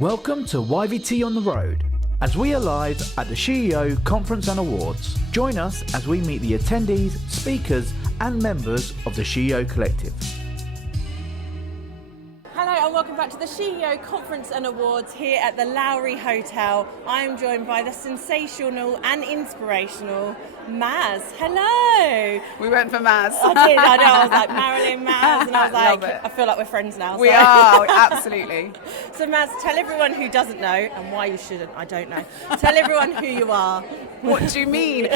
Welcome to YVT On The Road, as we are live at the SheEO Conference and Awards. Join us as we meet the attendees, speakers and members of the SheEO Collective. Hello and welcome back to the SheEO Conference and Awards here at the Lowry Hotel. I am joined by the sensational and inspirational Maz. Hello! We went for Maz. I did, I know. I was like, Marilyn Maz, and I was like, Love it. I feel like we're friends now. We are, absolutely. So Maz, tell everyone who doesn't know, and why you shouldn't, I don't know. Tell everyone who you are. What do you mean?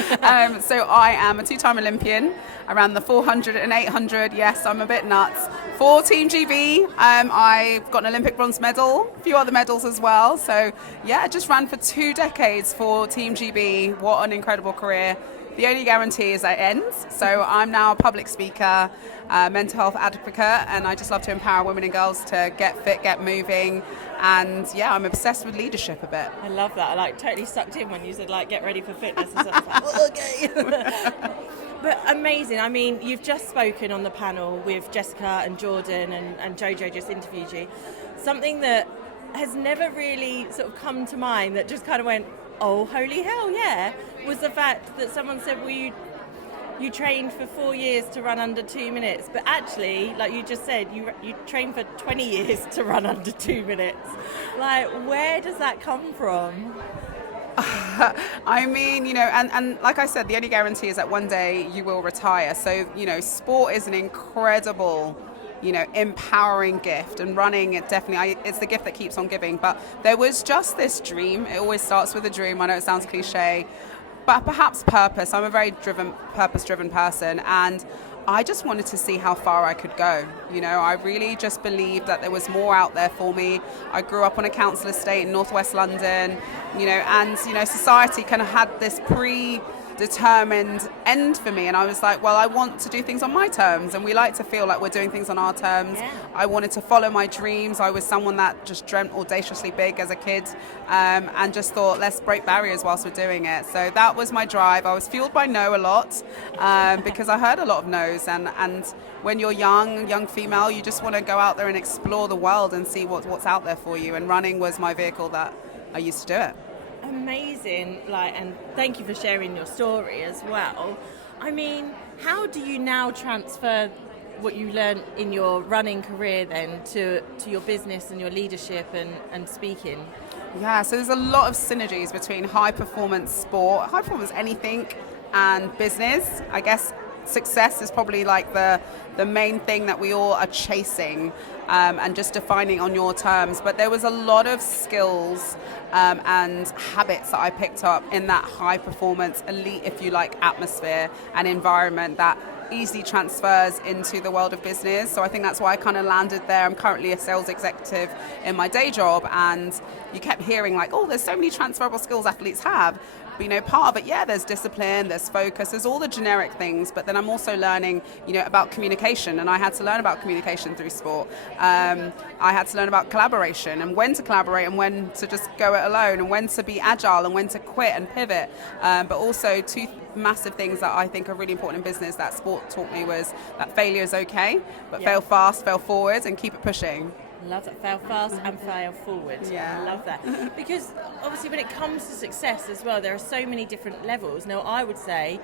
So I am a two-time Olympian. I ran the 400 and 800. Yes, I'm a bit nuts. For Team GB, I've got an Olympic bronze medal, a few other medals as well. So yeah, just ran for 2 decades for Team GB. What an incredible career. The only guarantee is that it ends. So I'm now a public speaker, mental health advocate, and I just love to empower women and girls to get fit, get moving. And yeah, I'm obsessed with leadership a bit. I love that. I like totally sucked in when you said like get ready for fitness and stuff. I was like, okay. But amazing. I mean, you've just spoken on the panel with Jessica and Jordan and Jojo just interviewed you. Something that has never really sort of come to mind that just kind of went, oh, holy hell, yeah, was the fact that someone said, well, you trained for 4 years to run under 2 minutes, but actually, like you just said, you trained for 20 years to run under 2 minutes. Like, where does that come from? I mean, you know, and like I said, the only guarantee is that one day you will retire. So, you know, sport is an incredible, you know, empowering gift, and running, it definitely, it's the gift that keeps on giving. But there was just this dream. It always starts with a dream. I know it sounds cliche, but perhaps purpose. I'm a very purpose-driven person, and I just wanted to see how far I could go. You know, I really just believed that there was more out there for me. I grew up on a council estate in northwest London, you know, and, you know, society kind of had this predetermined end for me, and I was like, well, I want to do things on my terms, and we like to feel like we're doing things on our terms. Yeah. I wanted to follow my dreams. I was someone that just dreamt audaciously big as a kid, and just thought, let's break barriers whilst we're doing it. So that was my drive. I was fueled by no a lot, because I heard a lot of no's, and when you're young female, you just want to go out there and explore the world and see what's out there for you, and running was my vehicle that I used to do it. Amazing, like, and thank you for sharing your story as well. I mean, how do you now transfer what you learned in your running career then to your business and your leadership and speaking? Yeah, so there's a lot of synergies between high performance sport, high performance anything, and business. I guess success is probably like the main thing that we all are chasing, and just defining on your terms. But there was a lot of skills and habits that I picked up in that high performance elite, if you like, atmosphere and environment that easily transfers into the world of business. So I think that's why I kind of landed there. I'm currently a sales executive in my day job, and you kept hearing like, oh, there's so many transferable skills athletes have. But, you know, part of it, yeah, there's discipline, there's focus, there's all the generic things, but then I'm also learning, you know, about communication, and I had to learn about communication through sport. I had to learn about collaboration, and when to collaborate and when to just go it alone, and when to be agile and when to quit and pivot. But also two massive things that I think are really important in business that sport taught me was that failure is okay, but fail fast, fail forward, and keep it pushing. Love that, fail fast and fail forward. Yeah. I love that. Because obviously when it comes to success as well, there are so many different levels. Now I would say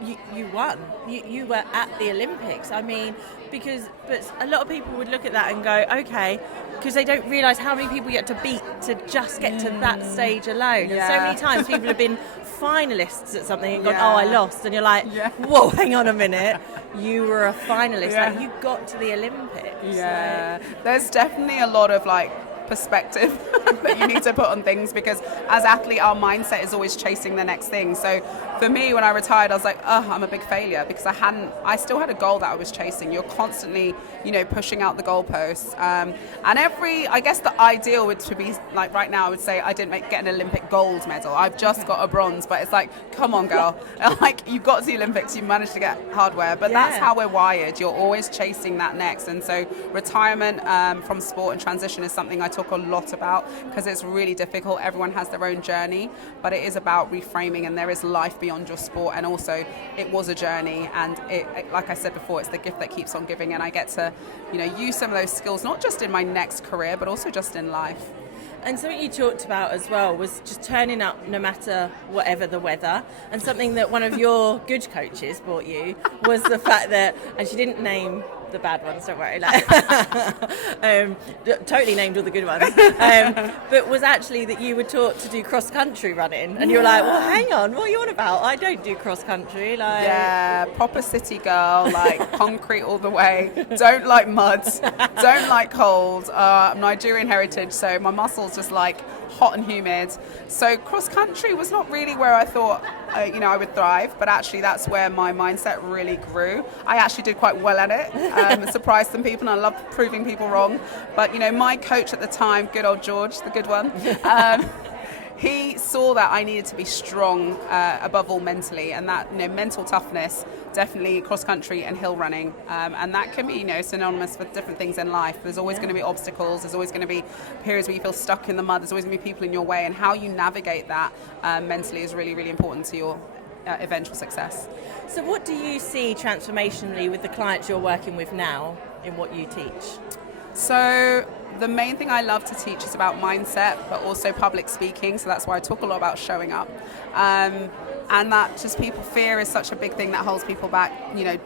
you won. You were at the Olympics. I mean, but a lot of people would look at that and go, okay, because they don't realise how many people you had to beat to just get to that stage alone. Yeah. And so many times people have been finalists at something and gone, oh, I lost. And you're like, whoa, hang on a minute. You were a finalist. Like, you got to the Olympics. Yeah, there's definitely a lot of like perspective that you need to put on things, because as athlete our mindset is always chasing the next thing. So for me, when I retired, I was like, oh, I'm a big failure, because I still had a goal that I was chasing. You're constantly, you know, pushing out the goalposts, and I guess the ideal would to be like right now I would say I didn't get an Olympic gold medal, I've just got a bronze, but it's like, come on girl, like you got to the Olympics, you managed to get hardware, but that's how we're wired. You're always chasing that next. And so retirement from sport and transition is something I talk a lot about, because it's really difficult. Everyone has their own journey, but it is about reframing, and there is life beyond your sport. And also it was a journey, and it, like I said before, it's the gift that keeps on giving, and I get to, you know, use some of those skills not just in my next career but also just in life. And something you talked about as well was just turning up no matter whatever the weather. And something that one of your good coaches brought you was the fact that, and she didn't name the bad ones, don't worry, totally named all the good ones, but was actually that you were taught to do cross country running, and you're like, well, hang on, what are you on about? I don't do cross country. Yeah, proper city girl, like concrete all the way, don't like mud, don't like cold. I'm Nigerian heritage, so my muscles just like hot and humid. So cross country was not really where I thought I would thrive, but actually that's where my mindset really grew. I actually did quite well at it, surprised some people, and I love proving people wrong. But my coach at the time, good old George, the good one, he saw that I needed to be strong above all mentally, and that mental toughness, definitely cross country and hill running, and that can be synonymous with different things in life. There's always going to be obstacles, there's always going to be periods where you feel stuck in the mud, there's always going to be people in your way, and how you navigate that mentally is really, really important to your eventual success. So what do you see transformationally with the clients you're working with now in what you teach? So the main thing I love to teach is about mindset, but also public speaking. So that's why I talk a lot about showing up. And that just fear is such a big thing that holds people back.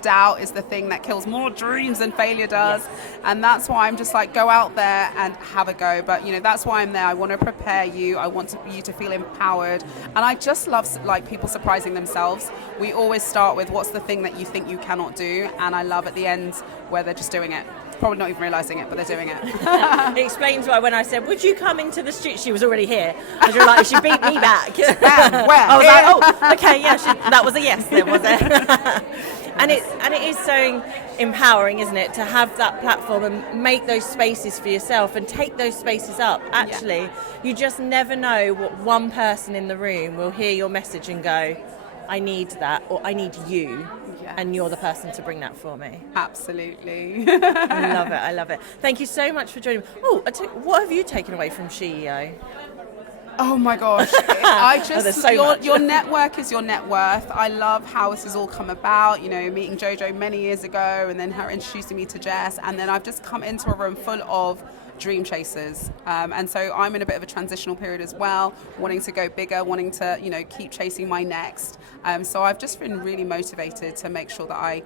Doubt is the thing that kills more dreams than failure does. Yes. And that's why I'm just like, go out there and have a go. But that's why I'm there. I want to prepare you. I want you to feel empowered. And I just love people surprising themselves. We always start with what's the thing that you think you cannot do. And I love at the end where they're just doing it. Probably not even realising it, but they're doing it. It explains why when I said, would you come into the studio? She was already here. And you were like, she beat me back. Where? I was like, oh, okay, yeah, that was a yes then, was it? And it is so empowering, isn't it, to have that platform and make those spaces for yourself and take those spaces up. Actually, you just never know what one person in the room will hear your message and go, I need that, or I need you. Yes. And you're the person to bring that for me. Absolutely. I love it. Thank you so much for joining me. Oh, what have you taken away from SheEO? Oh my gosh, your network is your net worth. I love how this has all come about, meeting Jojo many years ago and then her introducing me to Jess, and then I've just come into a room full of dream chasers, and so I'm in a bit of a transitional period as well, wanting to go bigger, wanting to keep chasing my next, so I've just been really motivated to make sure that I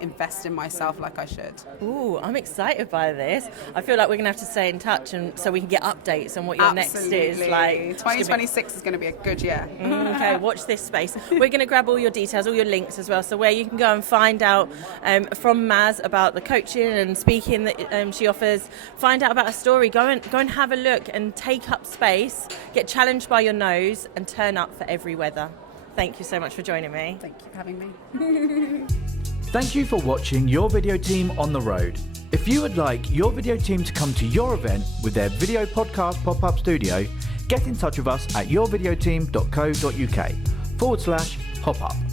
invest in myself like I should. Ooh, I'm excited by this. I feel like we're gonna have to stay in touch and so we can get updates on what your Absolutely. Next is like. 2026 is going to be a good year. Okay, watch this space. We're going to grab all your details, all your links as well, so where you can go and find out from Maz about the coaching and speaking that she offers. Find out about her story. Go and have a look and take up space. Get challenged by your nose and turn up for every weather. Thank you so much for joining me. Thank you for having me. Thank you for watching Your Video Team on the Road. If you would like your video team to come to your event with their video podcast pop-up studio, get in touch with us at yourvideoteam.co.uk/pop-up.